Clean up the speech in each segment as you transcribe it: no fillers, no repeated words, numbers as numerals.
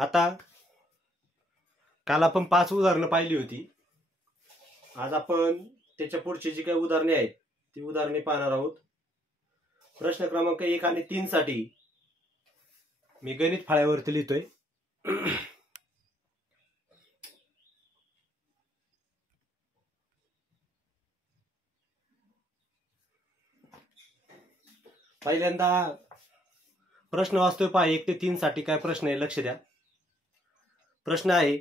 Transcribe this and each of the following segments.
आता काल आपण 5 उदाहरणं पाहिली होती. आज आपण त्याच्या पुढची जी काही उदाहरणे आहेत ती उदाहरणे पाहणार आहोत. प्रश्न क्रमांक 1 आणि 3 साठी मी गणित फळ्यावरती लिहितोय. पहिल्यांदा प्रश्न वाचतोय पहा. 1 ते 3 साठी काय प्रश्न आहे लक्ष द्या. प्रश्न आहे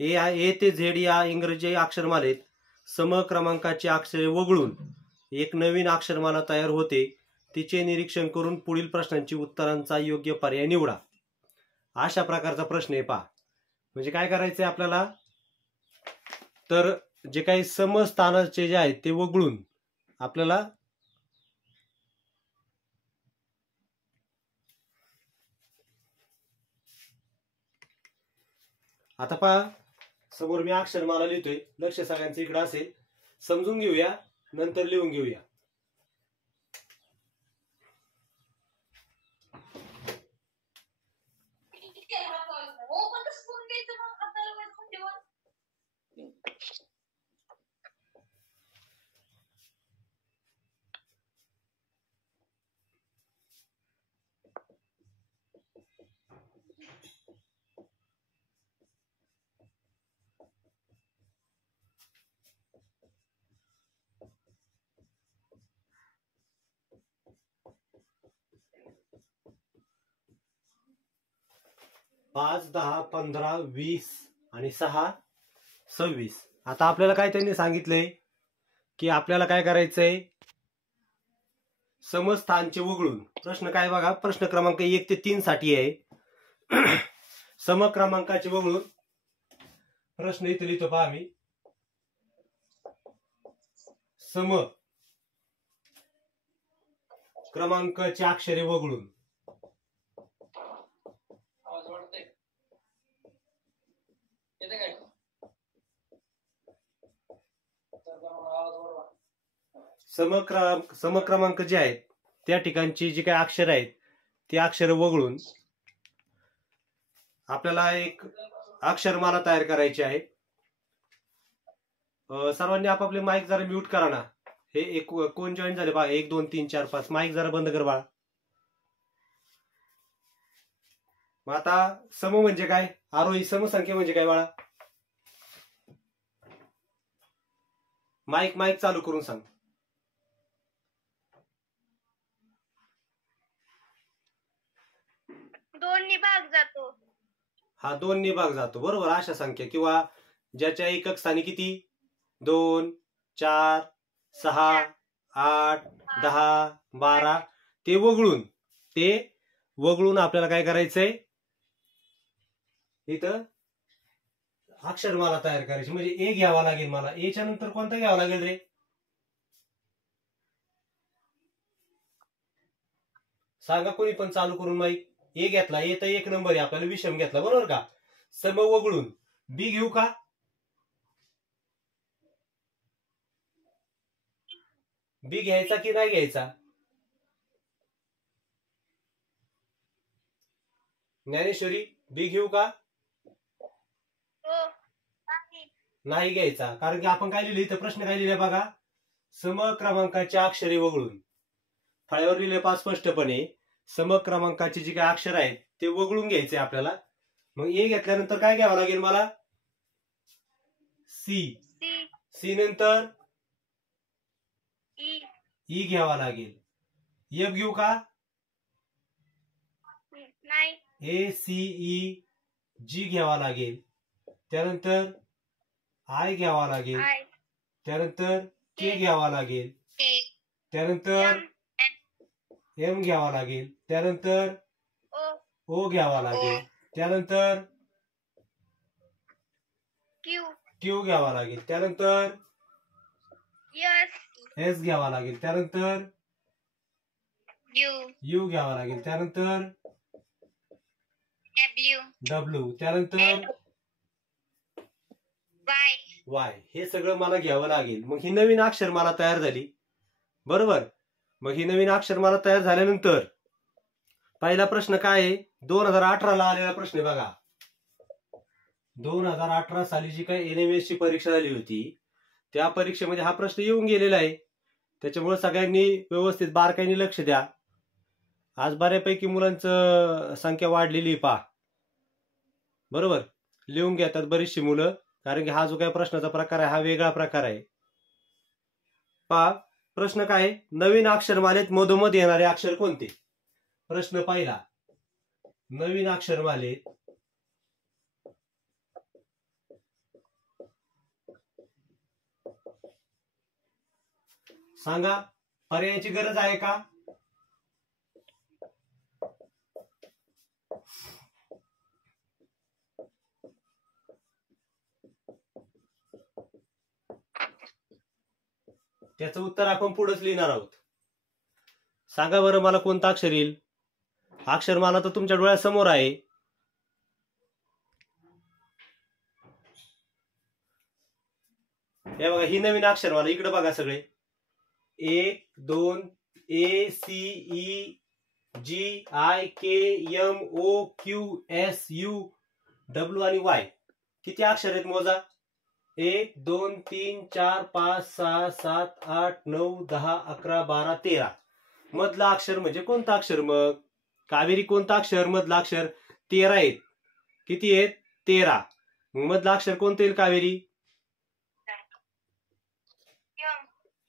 ए ते झेड या इंग्रजी अक्षरमालेत समक्रमांकाची अक्षरे वगळून एक नवीन अक्षरमाला तयार होते. तिचे निरीक्षण करून पुढील प्रश्नांची उत्तरांचा योग्य पर्याय निवडा. अशा प्रकारचा प्रश्न आहे पहा. म्हणजे काय करायचंय आपल्याला, तर जे काही समस्थानाचे जे आहेत ते वगळून आपल्याला आता पहा समोर मी अक्षरमाला लिहितोय. लक्ष सगळ्यांचं इकडे असेल. समजून घेऊया नंतर लिहून घेऊया. पाच 10 15 20 आणि 6 26. आता आपल्याला काय त्यांनी सांगितलंय की आपल्याला काय करायचंय, समस्थानचे वगळून. प्रश्न काय बघा, प्रश्न क्रमांक 1 ते 3 साठी आहे. समक्रमांकाचे वगळून प्रश्न इथे लिहितो पहा मी. सम क्रमांकाचे अक्षरे वगळून. समक्रमांक जे आहेत त्या ठिकाणची जी काही अक्षर आहेत ती अक्षर वगळून आपल्याला एक अक्षरमाला तयार करायची आहे. सर्वांनी आपापले माईक जरा म्यूट करा ना. हे एक कोण जॉईन झाले बा, 1 2 3 4 5. माईक जरा बंद कर बाळा. मग आता सम म्हणजे काय, आरोही समसंख्या म्हणजे काय बाळा. माईक चालू करून सांग. 2 ने भाग जातो. हा 2 ने भाग जातो. बरोबर. अशा संख्या किंवा ज्याच्या एकक स्थानी किती 2 4 6 8 10 12 ते वगळून आपल्याला काय करायचंय, इथं अक्षरमाला तयार करायची. म्हणजे ए घ्यावा लागेल मला. एच्या नंतर कोणता घ्यावा लागेल रे, सांगा कोणी पण चालू करून. माईक ए घेतला. ए तर 1 नंबर आहे आपल्याला. विषम घेतला बरोबर का. सम वगळून बी घेऊ का, बी घ्यायचा की नाही घ्यायचा. ज्ञानेश्वरी बी घेऊ का, नाही घ्यायचा. कारण की आपण काय लिहिले इथं, प्रश्न काय लिहिले बघा, समक्रमांकाच्या अक्षरे वगळून. फळ्यावर लिहिले पहा स्पष्टपणे. समक्रमांकाचे जे काही अक्षर आहेत ते वगळून घ्यायचे आपल्याला. मग ए घेतल्यानंतर काय घ्यावं लागेल मला, सी नंतर ई घ्यावा लागेल. एफ घेऊ का, ए सी ई जी घ्यावा लागेल. त्यानंतर आय घ्यावा लागेल. त्यानंतर के घ्यावा लागेल. त्यानंतर एम घ्यावा लागेल. त्यानंतर ओ घ्यावा लागेल. त्यानंतर क्यू घ्यावा लागेल. त्यानंतर एस घ्यावा लागेल. त्यानंतर यू घ्यावा लागेल. त्यानंतर डब्ल्यू. त्यानंतर वाय. हे सगळं मला घ्यावं लागेल. मग ही नवीन अक्षरमाला तयार झाली. बरोबर. मग ही नवीन अक्षरमाला तयार झाल्यानंतर पहिला प्रश्न काय आहे? 2018 आलेला प्रश्न आहे बघा. 2018 साली जी काही NMS ची परीक्षा झाली होती त्या परीक्षेमध्ये हा प्रश्न येऊन गेलेला आहे. त्याच्यामुळे सगळ्यांनी व्यवस्थित बारकाईने लक्ष द्या. आज बऱ्यापैकी मुलांचं संख्या वाढलेली पहा. बरोबर, लिहून घेतात बरीचशी मुलं, कारण की हा जो काही प्रश्नाचा प्रकार आहे हा वेगळा प्रकार आहे. पहा प्रश्न काय आहे? नवीन अक्षरमालेत मधोमध येणारे अक्षर कोणते? प्रश्न पहिला, नवीन अक्षरमालेत सांगा. पर्यायाची गरज आहे का? त्याचं उत्तर आपण पुढेच लिहिणार आहोत. सांगा बरं मला कोणतं अक्षर येईल? अक्षरमाला तर तुमच्या डोळ्यासमोर आहे. हे बघा, ही नवीन अक्षरमाला. इकडे बघा सगळे. 1 2 ACEGIKMOQSU W आणि Y. किती अक्षर आहेत मोजा? 1 2 3 4 5 6 7 8 9 10 11 12 13. मधलं अक्षर म्हणजे कोणतं अक्षर मग? कावेरी कोणतं अक्षर? मधलं अक्षर 13 आहेत. किती आहेत? 13. मधलं अक्षर कोणतं येईल कावेरी?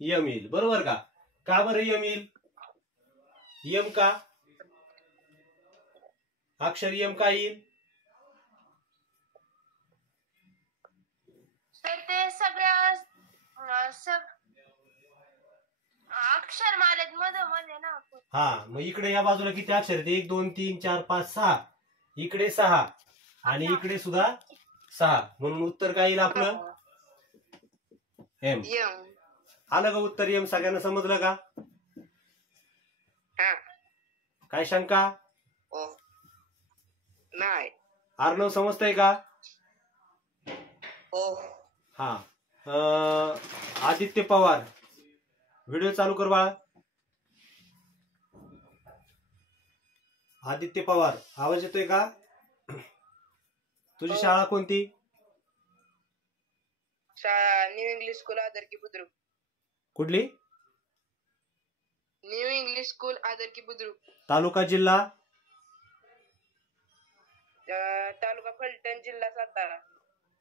यम येईल. बरोबर का? का बरं यम येईल? यम का? अक्षर यम का येईल? तर ते सगळ्या अक्षरमालेत मध्ये ना. हा, मग इकडे या बाजूला किती अक्षर आहेत? 1 2 3 4 5 6. इकडे 6 आणि इकडे सुद्धा 6. म्हणून उत्तर काय येईल आपलं? एम. आलं का उत्तर? एम. सगळ्यांना समजलं का? काय शंका? नाही. अर्णव समजतंय का? हो. हा. आदित्य पवार, व्हिडिओ चालू कर बाळा. आदित्य पवार, आवाज येतोय का? तुझी शाळा कोणती? शाळा new English school Adarki Budruk. कुठली? New English school Adarki Budruk. तालुका जिल्हा? तालुका फलटण, जिल्हा सातारा.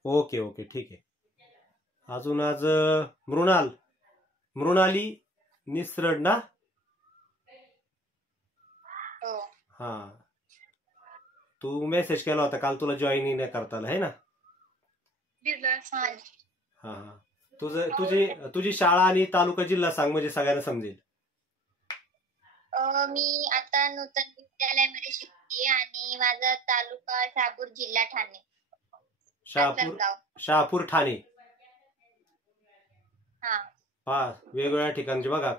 ओके ओके, ठीक आहे. अजून आज मृणाली निसरड ना? हा, तू मेसेज केला होता काल, तुला जॉईन नाही करता आलं है ना? हा हा. तुझी शाळा आणि तालुका जिल्हा सांग, म्हणजे सगळ्यांना समजेल. मी आता नूतन विद्यालयामध्ये शिकते आणि माझा तालुका शहापूर, जिल्हा ठाणे. शहापूर ठाणे. हा. पहा वेगवेगळ्या ठिकाणचे बघा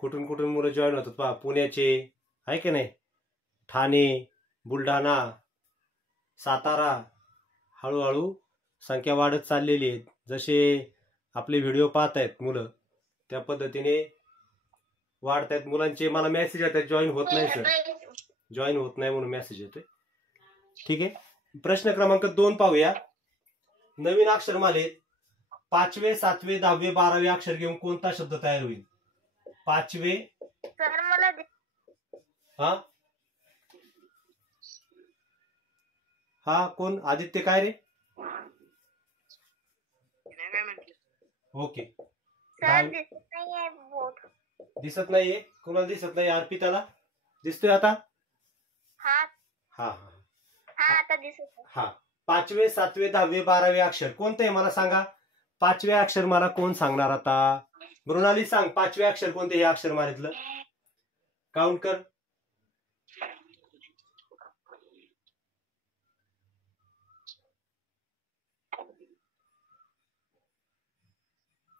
कुठून कुठून मुलं जॉईन होतात. पहा पुण्याचे आहे की नाही, ठाणे, बुलढाणा, सातारा. हळूहळू संख्या वाढत चाललेली आहे. जसे आपले व्हिडिओ पाहतायत मुलं त्या पद्धतीने वाढतायत मुलांचे. मला मेसेज येतात जॉईन होत नाही सर, जॉईन होत नाही म्हणून मेसेज येतोय. ठीक आहे. प्रश्न क्रमांक 2 पाहूया. नवीन अक्षरमालेत 5वे 7वे 10वे 12वे अक्षर घेऊन कोणता शब्द तयार होईल? 5वे. सर मला हा हा कोण? आदित्य काय रे? ओके. सर दिसत नाहीये बोर्ड. दिसत नाहीये? कोणाला दिसत नाही? अर्पिताला दिसतोय आता? हा हा हा आता दिसत. हा. 5वे 7वे 10वे 12वे अक्षर कोणते आहे मला सांगा. 5वे अक्षर मला कोण सांगणार आता? मृणाली सांग, 5वे अक्षर कोणते हे अक्षरमालेतलं? काउंट कर.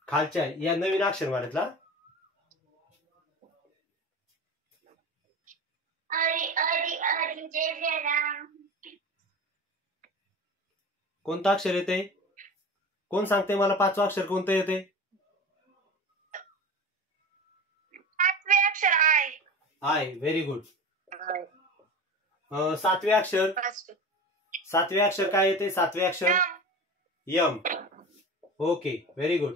खालच्या या नवीन अक्षरमालेतला कोणतं अक्षर येते? कोण सांगते मला 5वं अक्षर कोणतं येते? 5वे अक्षर आय. आय. Very good. सातवे अक्षर काय येते? सातवे अक्षर यम. Okay, very good.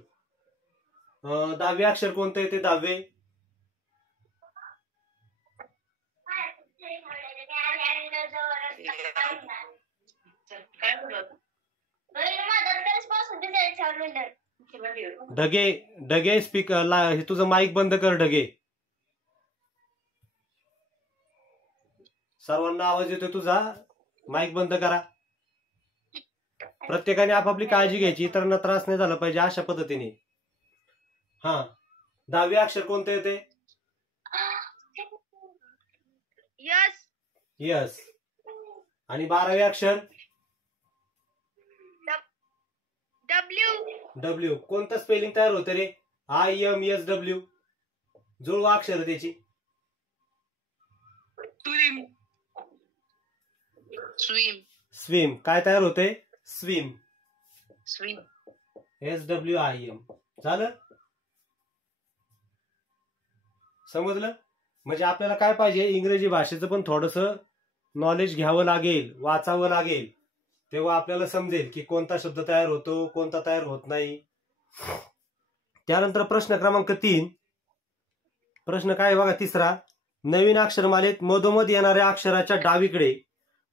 10वे अक्षर कोणतं येते? 10वे ढगे स्पीकर हे तुझं माईक बंद कर ढगे. सर्वांना आवाज येतोय तुझा? माईक बंद करा. प्रत्येकाने आपापली काळजी घ्यायची, इतरांना त्रास नाही झाला पाहिजे अशा पद्धतीने. हा, 10वे अक्षर कोणतं येते? यस. यस. आणि 12वे अक्षर डब्ल्यू. डब्ल्यू. कोणतं स्पेलिंग तयार होतं रे? IMSW. जुळवा अक्षर त्याची. स्विम. स्विम. स्विम. काय तयार होते? स्विम. स्विम. SWIM. झालं? समजलं? म्हणजे आपल्याला काय पाहिजे, इंग्रजी भाषेचं पण थोडंसं नॉलेज घ्यावं लागेल, वाचावं लागेल, तेव्हा आपल्याला समजेल की कोणता शब्द तयार होतो, कोणता तयार होत नाही. त्यानंतर प्रश्न क्रमांक 3. प्रश्न काय बघा, तिसरा. नवीन अक्षरमालेत मधोमध येणाऱ्या अक्षराच्या डावीकडे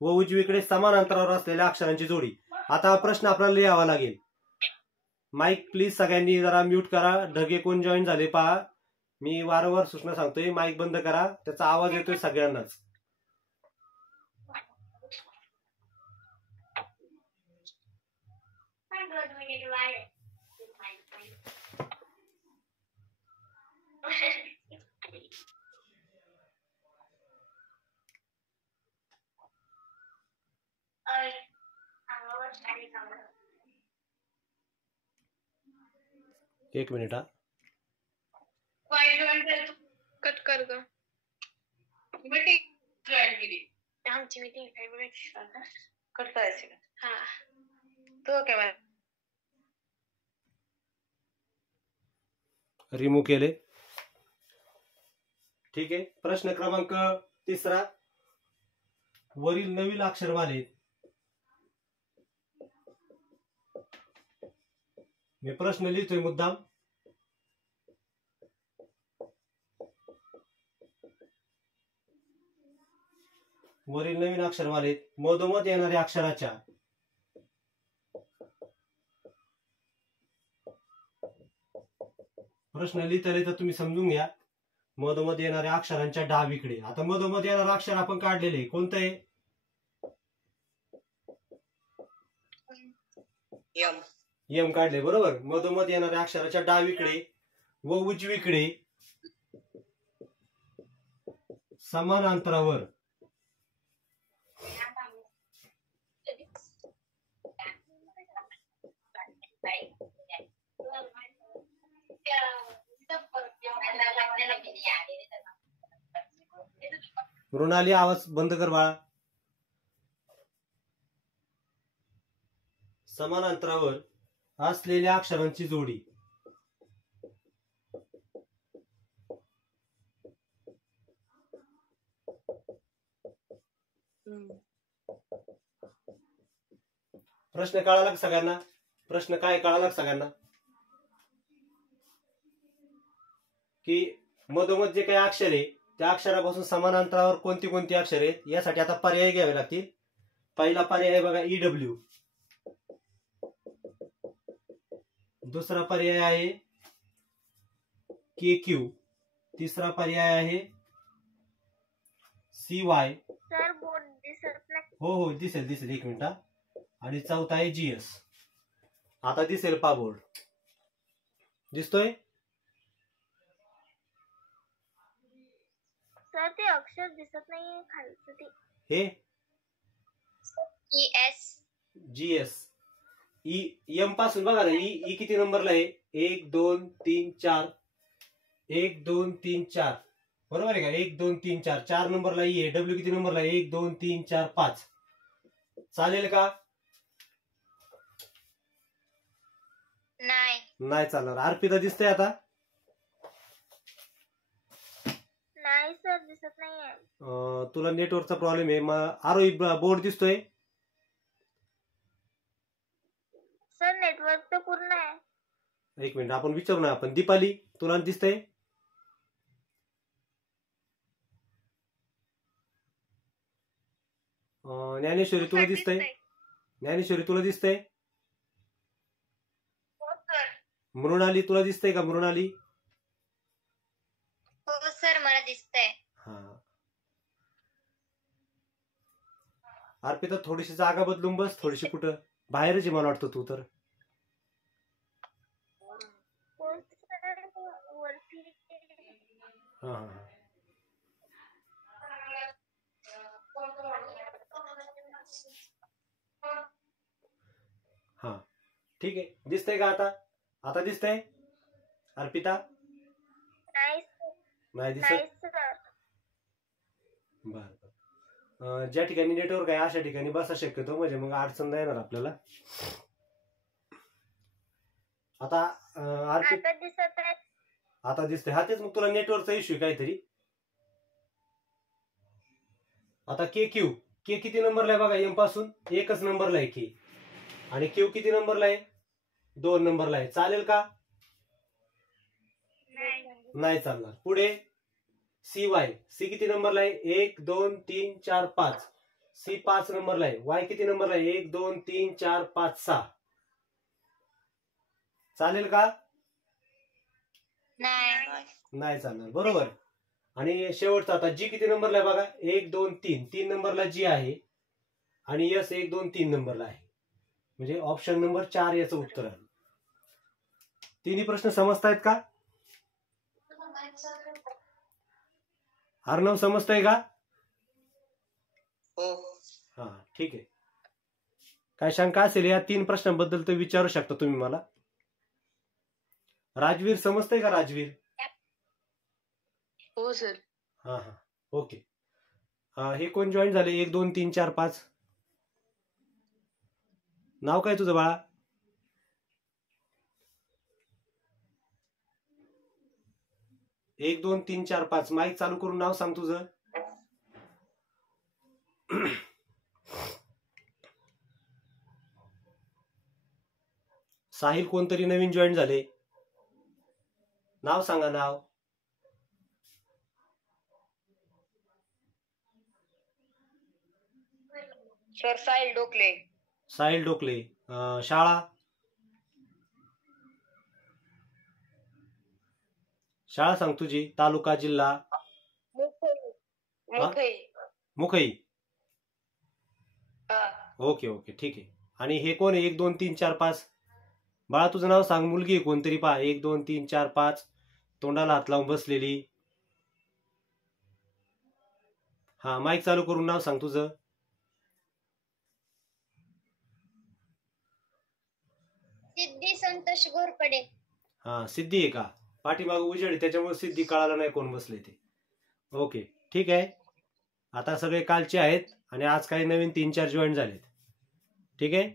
व उजवीकडे समान अंतरावर असलेल्या अक्षरांची जोडी. आता हा प्रश्न आपल्याला लिहावा लागेल. माईक प्लीज सगळ्यांनी जरा म्यूट करा. ढगे कोण जॉईन झाले पहा. मी वारंवार सूचना सांगतोय, माईक बंद करा, त्याचा आवाज येतोय सगळ्यांनाच. एक मिनिट. हा, कट कर ग. आमची मीटिंग कट करायची का? हा, तो काय रिमूव्ह केले. ठीक आहे. प्रश्न क्रमांक 3. वरील नवीन अक्षरमालेत मी प्रश्न लिहितोय मुद्दाम. वरील नवीन अक्षरमालेत मधोमध येणाऱ्या अक्षराच्या प्रश्न लिहिता लिहिता तुम्ही समजून घ्या. मधोमध येणाऱ्या अक्षरांच्या डावीकडे. आता मधोमध येणारं अक्षर आपण काढलेले कोणतं आहे? यम काढले, बरोबर. मधोमध येणाऱ्या अक्षराच्या डावीकडे व उजवीकडे समान अंतरावर मृणाली आवाज बंद कर बाळा. समान अंतरावर असलेल्या अक्षरांची जोडी. प्रश्न कळाला का सगळ्यांना? प्रश्न काय कळाला का सगळ्यांना? की मधोमध जे काही अक्षर आहे त्या अक्षरापासून समान अंतरावर कोणती कोणती अक्षर आहेत यासाठी आता पर्याय घ्यावे लागतील. पहिला पर्याय आहे बघा EW. दुसरा पर्याय आहे KQ. तिसरा पर्याय आहे CY. सर बोर्ड दिसत नाही. हो दिसेल दिसेल, एक मिनिट. आणि चौथा आहे GS. आता दिसेल पा बोर्ड. दिसतोय? सर ते अक्षर दिसत नाहीये खालचं ते. हे GS. M पासून बघा ना, ई किती नंबरला आहे? 1 2 3 4. 1 2 3 4, बरोबर आहे का? 1 2 3 4. 4 नंबरला ई आहे. W किती नंबरला आहे? 1 2 3 4 5. चालेल का? नाही चालणार. अर्पिता दिसतंय आता? नाही सर दिसत नाहीये. तुला नेटवर्कचा प्रॉब्लेम आहे. मग आरोही बोर्ड दिसतोय? सर नेटवर्क तर पूर्ण आहे. एक मिनिट, आपण विचारू ना. आपण दीपाली, तुला दिसतंय? ज्ञानेश्वरी तुला दिसतंय? ज्ञानेश्वरी तुला दिसतंय? हो सर. मृणाली तुला दिसतंय का? मृणाली? हो सर मला दिसतंय. हा. अर्पिता थोडीशी जागा बदलून बस. थोडीशी कुठं बाहेरच आहे मला वाटतं तू तर. हा हा. हा ठीक आहे. दिसतंय का आता? आता दिसतंय अर्पिता? नाही दिसत? बर. ज्या ठिकाणी नेटवर्क आहे अशा ठिकाणी बसा शक्यतो, म्हणजे मग अडचण नाही येणार आपल्याला. आता आता दिसत आहे. आता दिसतंय. हा तेच मग तुला नेटवर्कचा इश्यू काहीतरी. आता के किती नंबरला आहे बघा? एम पासून एकच नंबरला आहे के. आणि क्यू किती नंबरला आहे? 2 नंबरला आहे. चालेल का? नाही चालणार. पुढे सी किती नंबरला आहे? 1 2 3 4 5. सी 5 नंबरला आहे. वाय किती नंबरला आहे? 1 2 3 4 5 6. चालेल का? नाही चालणार. बरोबर. आणि शेवटचा आता जी किती नंबरला आहे बघा? 1 2 3. 3 नंबरला जी आहे आणि यस 1 2 3 नंबरला आहे. म्हणजे ऑप्शन नंबर 4 याचं उत्तर आहे. तिन्ही प्रश्न समजतायत का? अर्णव समजतंय का? हो. हा ठीक आहे. काय शंका असेल या 3 प्रश्नांबद्दल तर विचारू शकता तुम्ही मला. राजवीर समजतंय का? राजवीर? हो सर. हा हा ओके. हे कोण जॉईन झाले? 1 2 3 4 5. नाव काय तुझं बाळा? एक 2 3 4 5. माईक चालू करून नाव सांग तुझं. साहिल कोणतरी नवीन जॉईन झाले. नाव सांगा. नाव सर साहिल डोकले. साहिल डोकले. शाळा सांग तुझी. तालुका जिल्हा? मुखई. ओके ओके ठीक आहे. आणि हे कोण आहे 1 2 3 4 5? बाळा तुझं नाव सांग. मुलगी आहे कोणतरी पहा. 1 2 3 4 5. तोंडाला हात लावून बसलेली. हा माईक चालू करून नाव सांग तुझं. सिद्धी संतोष घोरपडे. हा सिद्धी आहे का? पाठीमाग उजेड त्याच्यामुळे सिद्धी कळालं नाही कोण बसले ते. ओके ठीक आहे. आता सगळे कालचे आहेत आणि आज काही नवीन 3 4 जॉईन झालेत. ठीक आहे.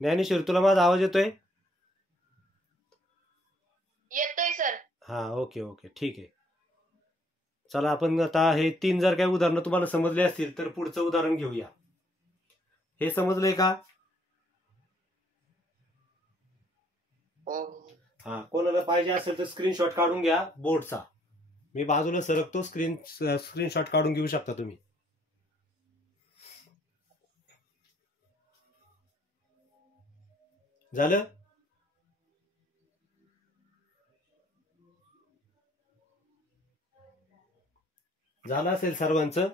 ज्ञानेश्वरी तुला माझा आवाज येतोय? येतोय सर. हा ओके ओके ठीक आहे. चला आपण आता हे 3 जर काही उदाहरणं तुम्हाला समजले असतील तर पुढचं उदाहरण घेऊया. हे समजलंय का? हो. हा कोणाला पाहिजे असेल तर स्क्रीनशॉट काढून घ्या बोर्डचा. मी बाजूला सरकतो. स्क्रीनशॉट काढून घेऊ शकता तुम्ही. झालं? झालं असेल सर्वांचं?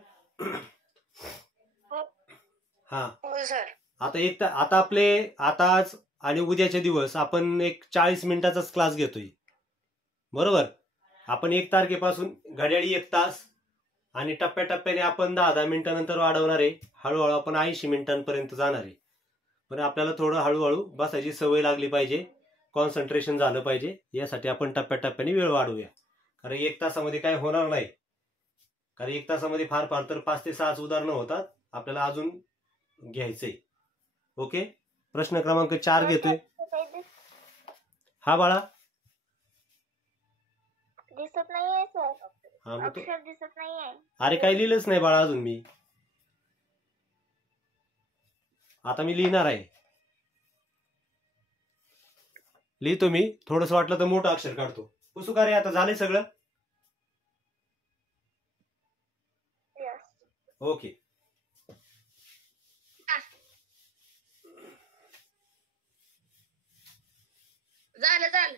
हा हो सर. आता आज आणि उद्याच्या दिवस आपण एक 40 मिनिटाचाच क्लास घेतोय. बरोबर. आपण 1 तारखेपासून घड्याळी 1 तास आणि टप्प्याटप्प्याने आपण 10-10 मिनिटांनंतर वाढवणार आहे. हळूहळू आपण 80 मिनिटांपर्यंत जाणार आहे. पण आपल्याला थोडं हळूहळू बसायची सवय लागली पाहिजे. कॉन्सन्ट्रेशन झालं पाहिजे. यासाठी आपण टप्प्याटप्प्याने वेळ वाढवूया. कारण 1 तासामध्ये काय होणार नाही. कारण 1 तासामध्ये फार तर 5 ते 6 उदाहरणं होतात. आपल्याला अजून घ्यायचंय. ओके. प्रश्न क्रमांक 4 घेतोय. हा बाळा दिसत नाहीये सर. हा मग तो अक्षर दिसत नाहीये. अरे काही लिहिलंच नाही बाळा अजून मी. आता मी लिहिणार आहे. लिहितो मी. थोडस वाटलं तर मोठं अक्षर काढतो. पुसू का रे? आता झालंय सगळं. Yes. ओके. झालं.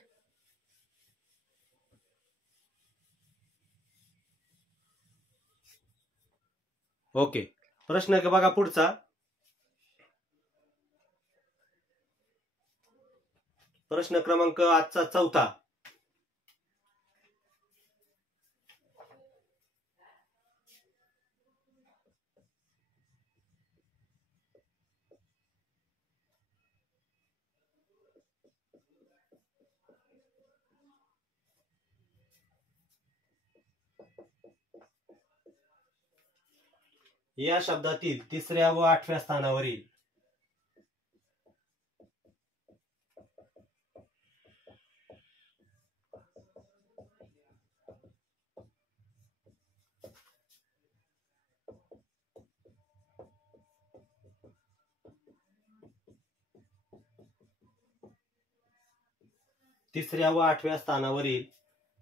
ओके. प्रश्न बघा पुढचा. प्रश्न क्रमांक आजचा 4था. या शब्दातील 3ऱ्या व 8व्या स्थानावरील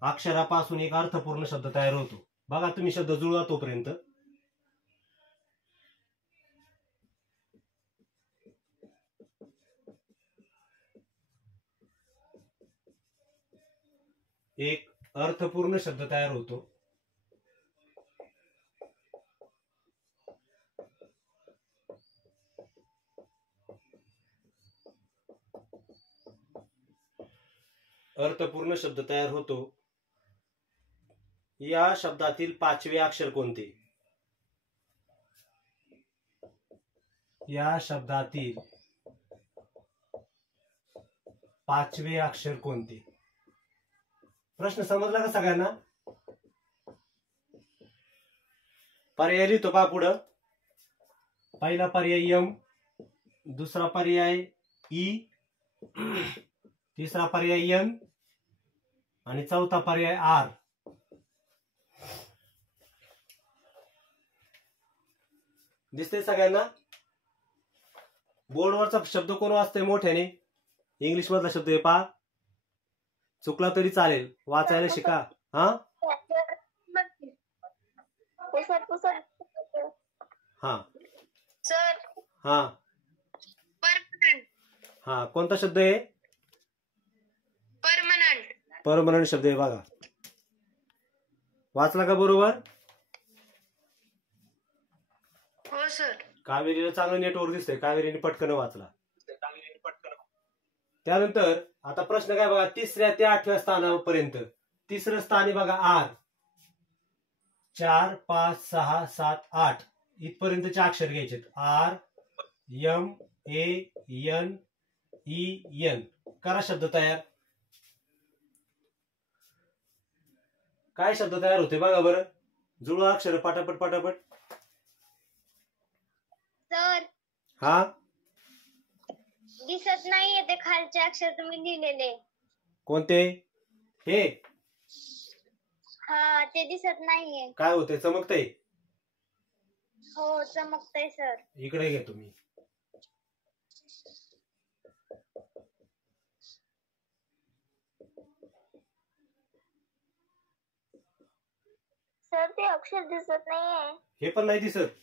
अक्षरापासून एक अर्थपूर्ण शब्द तयार होतो. बघा तुम्ही शब्द जुळवा तोपर्यंत. एक अर्थपूर्ण शब्द तयार होतो. अर्थपूर्ण शब्द तयार होतो. या शब्दातील 5वे अक्षर कोणते? या शब्दातील 5वे अक्षर कोणते? प्रश्न समजला का सगळ्यांना? पर्याय लिहितो पहा पुढं. पहिला पर्याय यम, दुसरा पर्याय ई, तिसरा पर्याय एन आणि चौथा पर्याय आर. दिसते सगळ्यांना? बोर्डवरचा शब्द कोण वाचतोय मोठ्याने? इंग्लिश मधला शब्द आहे पहा. चुकला तरी चालेल, वाचायला शिका. हा हा सर. हा परमनंट. हा कोणता शब्द आहे? परमनंट. परमनंट शब्द आहे बघा. वाचला का बरोबर? हो सर. कावेरीला चांगलं नेटवर्क दिसतंय. कावेरीने पटकन वाचला. त्यानंतर आता प्रश्न काय बघा, 3ऱ्या ते 8व्या स्थानापर्यंत. 3रं स्थान आहे बघा आर. 4, 5, 6, 7, 8 इथपर्यंतचे अक्षर घ्यायचे. आर, एम, ए, एन, ई, एन. करा शब्द तयार. काय शब्द तयार होते बघा बरं. जुळवा अक्षर पटापट पटापट. सर हा दिसत नाहीये ते खालचे अक्षर तुम्ही लिहिलेले. कोणते? हे हा ते दिसत नाहीये. काय होते? चमकतंय? हो चमकतंय सर. इकडे घे तुम्ही. सर ते अक्षर दिसत नाहीये. हे पण नाही दिसत?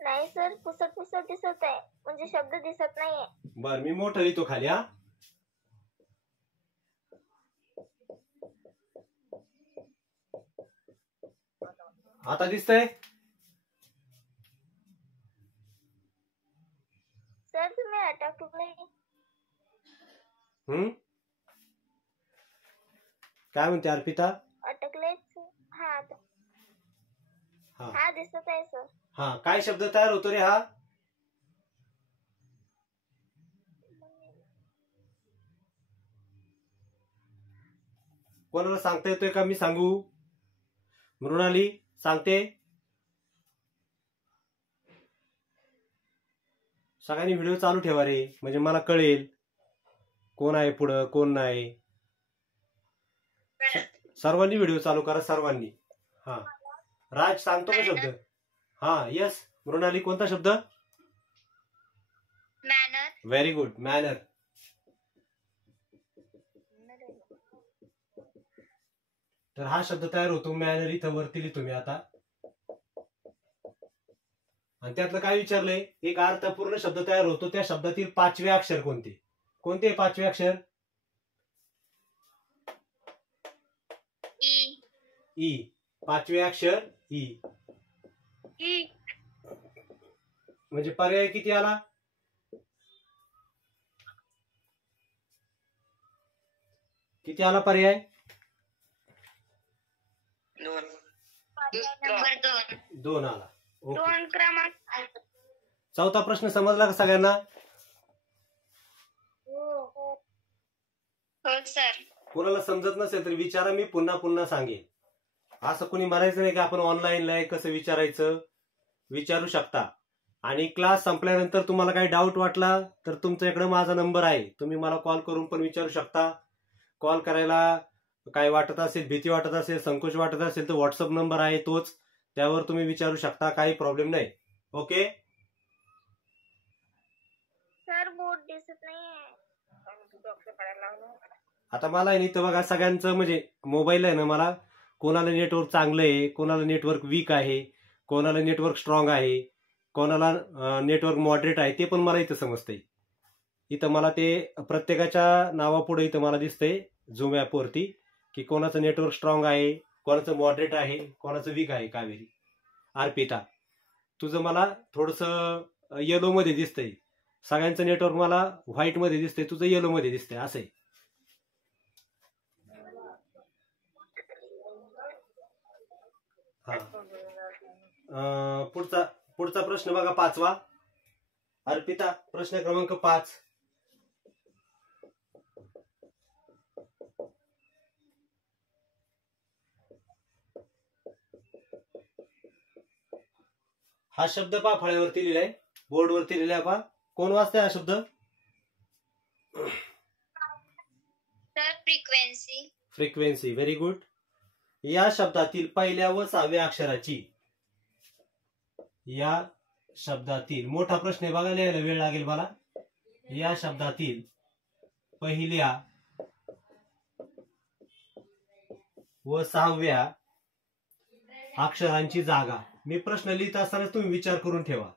नाही सर, पुसत दिसत आहे, म्हणजे शब्द दिसत नाहीये. बर मी मोठं लिहितो खाली. हा आता दिसतंय? सर तुम्ही अटकले. काय म्हणते अर्पिता? अटकलेच. हा हा दिसत आहे सर. हा काय शब्द तयार होतो रे हा? कोणाला सांगता येतोय का? मी सांगू? मृणाली सांगते? सगळ्यांनी व्हिडिओ चालू ठेवा रे, म्हणजे मला कळेल कोण आहे पुढं कोण नाही. सर्वांनी व्हिडिओ चालू करा, सर्वांनी. हा राज सांगतो का शब्द? हा यस. मृणाली कोणता शब्द? मॅनर. Very good, manner. तर हा शब्द तयार होतो मॅनर. इथं वरती लिहितो मी आता. आणि त्यातलं काय विचारलंय? एक अर्थपूर्ण शब्द तयार होतो, त्या शब्दातील 5वे अक्षर कोणते? कोणते 5वे अक्षर? ई. ई. 5वे अक्षर ई. ई. म्हणजे पर्याय किती आला? किती आला पर्याय? नंबर 2. 2 आला. ओके. 2 क्रमांक. चौथा प्रश्न समजला का सगळ्यांना? हो सर. कोणाला समजत नसेल तर विचारा, मी पुन्हा पुन्हा सांगेन. असं कोणी म्हणायचं नाही की आपण ऑनलाईनला आहे कसं विचारायचं. विचारू शकता. आणि क्लास संपल्यानंतर तुम्हाला काही डाऊट वाटला तर तुमच्या इकडे माझा नंबर आहे, तुम्ही मला कॉल करून पण विचारू शकता. कॉल करायला काय वाटत असेल, भीती वाटत असेल, संकोच वाटत असेल तर व्हॉट्सअप नंबर आहे तोच, त्यावर तुम्ही विचारू शकता, काही प्रॉब्लेम नाही. ओके. सर बोर्ड दिसत नाहीये. आता मला आहे इथं बघा सगळ्यांचं म्हणजे मोबाईल आहे ना, मला कोणाला नेटवर्क चांगलं आहे, कोणाला नेटवर्क वीक आहे, कोणाला नेटवर्क स्ट्रॉंग आहे, कोणाला नेटवर्क मॉडरेट आहे, ते पण मला इथं समजतंय. इथं मला ते प्रत्येकाच्या नावापुढे इथं मला दिसतंय झूम ॲपवरती की कोणाचं नेटवर्क स्ट्रॉंग आहे, कोणाचं मॉडरेट आहे, कोणाचं वीक आहे. कावेरी, अर्पिता, तुझं मला थोडंसं येलोमध्ये दिसतंय. सगळ्यांचं नेटवर्क मला व्हाईटमध्ये दिसतंय, तुझं येलोमध्ये दिसतंय. असं आहे. हा पुढचा प्रश्न बघा 5वा. अर्पिता, प्रश्न क्रमांक 5. हा शब्द पहा फळ्यावरती लिहिलाय, बोर्डवरती लिहिलाय पहा. कोण वाचतंय हा शब्द? Sir frequency. Frequency. Very good. या शब्दातील पहिल्या व 6व्या अक्षराची, या शब्दातील, मोठा प्रश्न आहे बघा, लिहायला वेळ लागेल मला. या शब्दातील पहिल्या व 6व्या अक्षरांची जागा. मी प्रश्न लिहित असताना तुम्ही विचार करून ठेवा.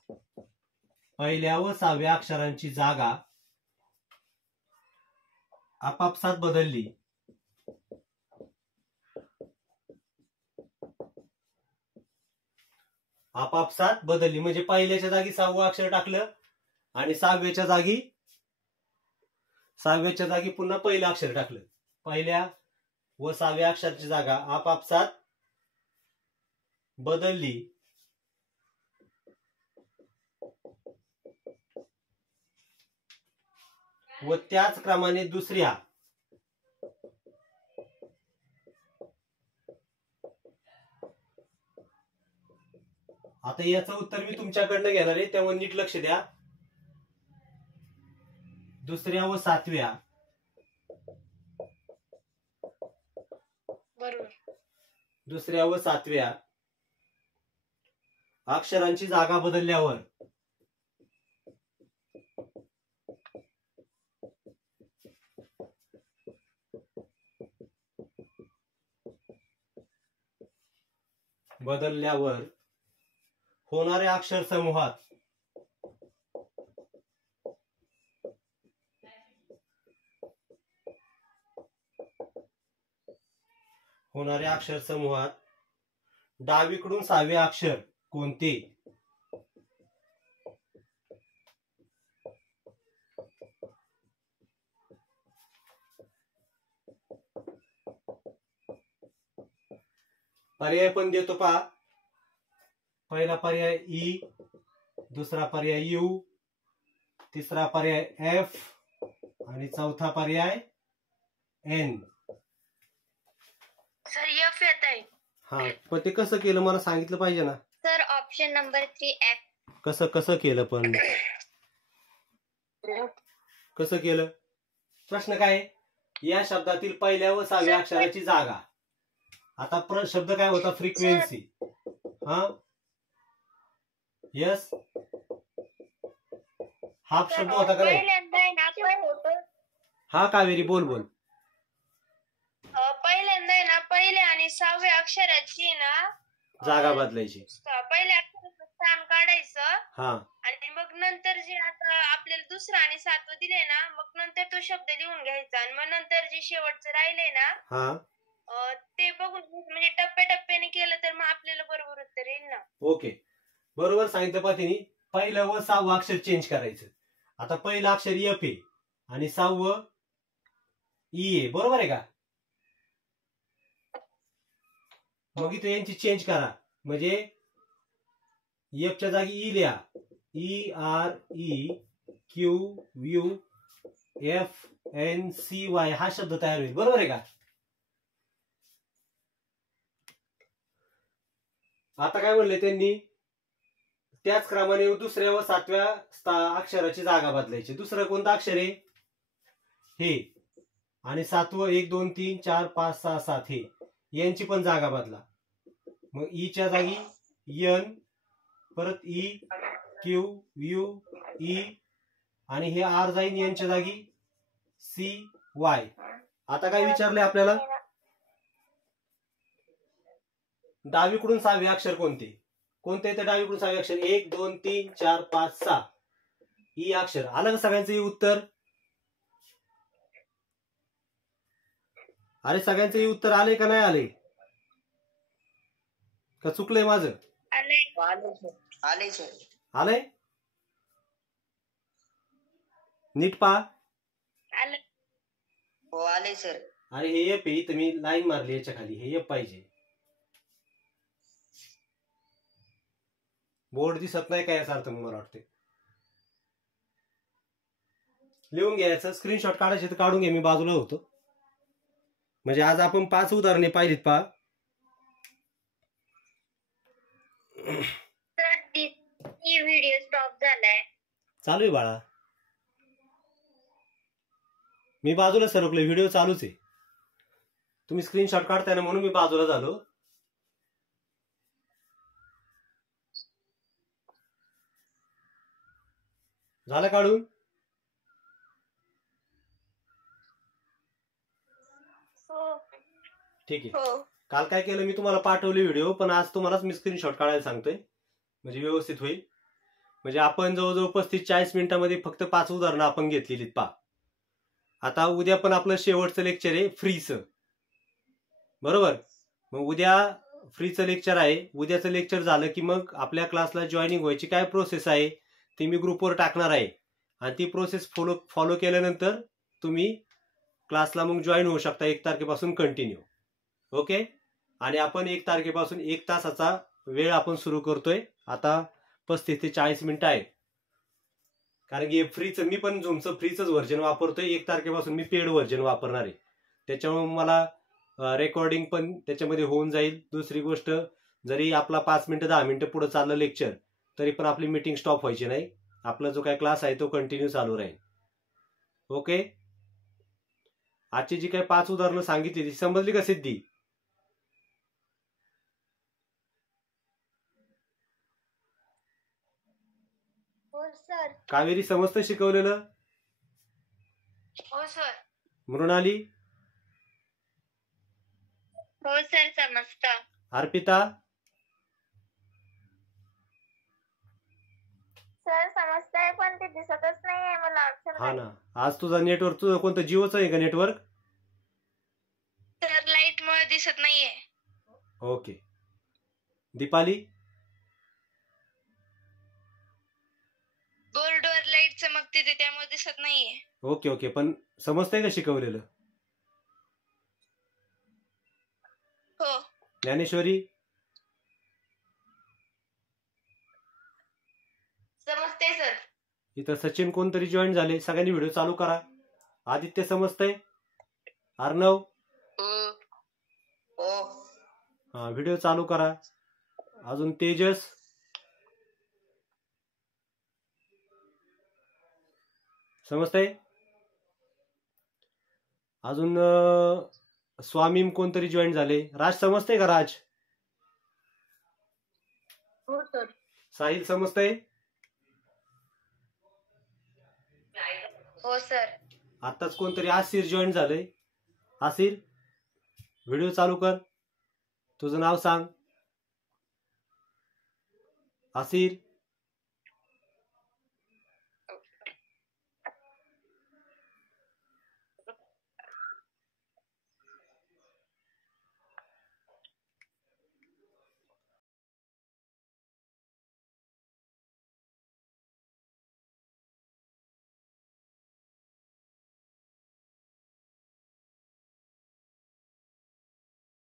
पहिल्या व 6व्या अक्षरांची जागा आपापसात बदलली. आपापसात बदलली म्हणजे पहिल्याच्या जागी 6वं अक्षर टाकलं आणि 6व्याच्या जागी पुन्हा पहिलं अक्षर टाकलं. पहिल्या व 6व्या अक्षराची जागा आपापसात बदलली. व त्याच क्रमाने दुसऱ्या आता याचं उत्तर मी तुमच्याकडनं घेणार आहे, तेव्हा नीट लक्ष द्या. दुसऱ्या व 7व्या बरोबर. दुसऱ्या व 7व्या अक्षरांची जागा बदलल्यावर होणाऱ्या अक्षर समूहात डावीकडून 6वे अक्षर कोणते? पर्याय पण देतो पहा. पहिला पर्याय ई, दुसरा पर्याय यू, तिसरा पर्याय एफ आणि चौथा पर्याय एन. सर एफ येत आहे. हा, पण ते कसं केलं मला सांगितलं पाहिजे ना. Sir option number 3 F. कसं केलं पण कसं केलं? प्रश्न काय? या शब्दातील पहिल्या व 6व्या अक्षराची जागा. आता शब्द काय होता? फ्रिक्वेन्सी. हा यस, हा शब्द होता का नाही? पहिल्यांदा आहे ना हा कावेरी बोल बोल. पहिल्यांदा आहे ना पहिले आणि 6व्या अक्षराची ना जागा बदलायची. पहिल्या अक्षराचं स्थान काढायचं हा आणि मग नंतर जे आता आपल्याला दुसरं आणि 7वं दिलंय ना, मग नंतर तो शब्द लिहून घ्यायचा आणि मग नंतर जे शेवटचं राहिलंय ना हा ते बघून म्हणजे टप्प्याटप्प्याने केलं तर मग आपल्याला बरोबर उत्तर येईल ना. ओके, बरोबर सांगितलं पाहिजे. पहिलं व 6वं अक्षर चेंज करायचं. आता पहिलं अक्षर एफ आहे आणि 6वं ई आहे, बरोबर आहे का? मग इथे यांची चेंज करा, म्हणजे एफच्या जागी ई लिहा. EREQUFNCY हा शब्द तयार होईल, बरोबर आहे का? आता काय म्हणले त्यांनी? त्याच क्रमाने दुसऱ्या व 7व्या अक्षराची जागा बदलायची. दुसरं कोणतं अक्षर आहे? हे. आणि 7वं 1 2 3 4 5 6 7 हे, यांची पण जागा बदला. मग ईच्या जागी एन, परत EQUE आणि हे आर जाईन यांच्या जागी CY. आता काय विचारले आपल्याला? डावीकडून 6वे अक्षर कोणते? कोणते येते डावीकडून 6वे अक्षर? 1 2 3 4 5 6 ई अक्षर. आलं का सगळ्यांचं उत्तर? अरे सगळ्यांचं उत्तर आले का नाही आले? का चुकलंय माझं? आले सर. आलंय? नीट पहा. हो आले सर. अरे हे एप आहे, तुम्ही लाईन मारली याच्या खाली, हे एप पाहिजे. बोर्ड दिसत नाही काय याचा अर्थ? मला वाटते लिहून घ्यायचं, स्क्रीनशॉट काढायचे तर काढून घ्या, मी बाजूला होतो. म्हणजे आज आपण 5 उदाहरणे पाहिलीत. पहा व्हिडिओ स्टॉप झालाय. चालू आहे बाळा, मी बाजूला सरकलो, व्हिडिओ चालूच आहे. तुम्ही स्क्रीनशॉट काढताय ना, म्हणून मी बाजूला झालो. झालं काढून? ठीक आहे. काल काय केलं, मी तुम्हाला पाठवले व्हिडिओ, पण आज तुम्हालाच मी स्क्रीनशॉट काढायला सांगतोय, म्हणजे व्यवस्थित होईल. म्हणजे आपण जवळजवळ 35-40 मिनिटांमध्ये फक्त 5 उदाहरणं आपण घेतलेलीत. पहा आता उद्या पण आपलं शेवटचं लेक्चर आहे फ्रीचं, बरोबर? मग उद्या फ्रीचं लेक्चर आहे. उद्याचं लेक्चर झालं की मग आपल्या क्लासला जॉईनिंग व्हायची काय प्रोसेस आहे ती मी ग्रुपवर टाकणार आहे, आणि ती प्रोसेस फॉलो केल्यानंतर तुम्ही क्लासला मग जॉईन होऊ शकता 1 तारखेपासून कंटिन्यू. ओके. आणि आपण 1 तारखेपासून 1 तासाचा वेळ आपण सुरू करतोय. आता 35 ते 40 मिनिटं आहे, कारण की फ्रीचं मी पण झूमचं फ्रीचंच व्हर्जन वापरतोय. 1 तारखेपासून मी पेड व्हर्जन वापरणार आहे, त्याच्यामुळे मला रेकॉर्डिंग पण त्याच्यामध्ये होऊन जाईल. दुसरी गोष्ट, जरी आपला 5 मिनिटं 10 मिनिटं पुढे चाललं लेक्चर, तरी पण आपली मीटिंग स्टॉप व्हायची नाही. आपला जो काय क्लास आहे तो कंटिन्यू चालू राहील. ओके. आजची जी काही 5 उदाहरणं सांगितली ती समजली का सिद्धी? हो सर. कावेरी समजतं शिकवलेलं? हो सर. मृणाली? हो सर समजतं. अर्पिता? सर समजतंय पण ते दिसतच नाहीये मला अक्षर. हा ना, आज तुझा नेटवर्क, तुझं कोणतं जिओचं आहे का नेटवर्क? सर लाईट मुळे दिसत नाहीये. ओके. दीपाली? बोर्डवर लाईट चमकते ते त्यामुळे दिसत नाहीये. ओके ओके, पण समजतंय का शिकवलेलं? हो. ज्ञानेश्वरी? समजते सर. इथं सचिन कोणतरी जॉईन झाले, सगळ्यांनी व्हिडिओ चालू करा. आदित्य समजतंय? अर्णव? हा, व्हिडिओ चालू करा. अजून तेजस? समजतंय? अजून स्वामीम कोणतरी जॉईन झाले. राज समजते का? राज, हो सर. साहिल समजतंय? हो सर. आताच कोणतरी आसिर जॉईन झालंय. आसिर, व्हिडिओ चालू कर, तुझं नाव सांग. आसिर,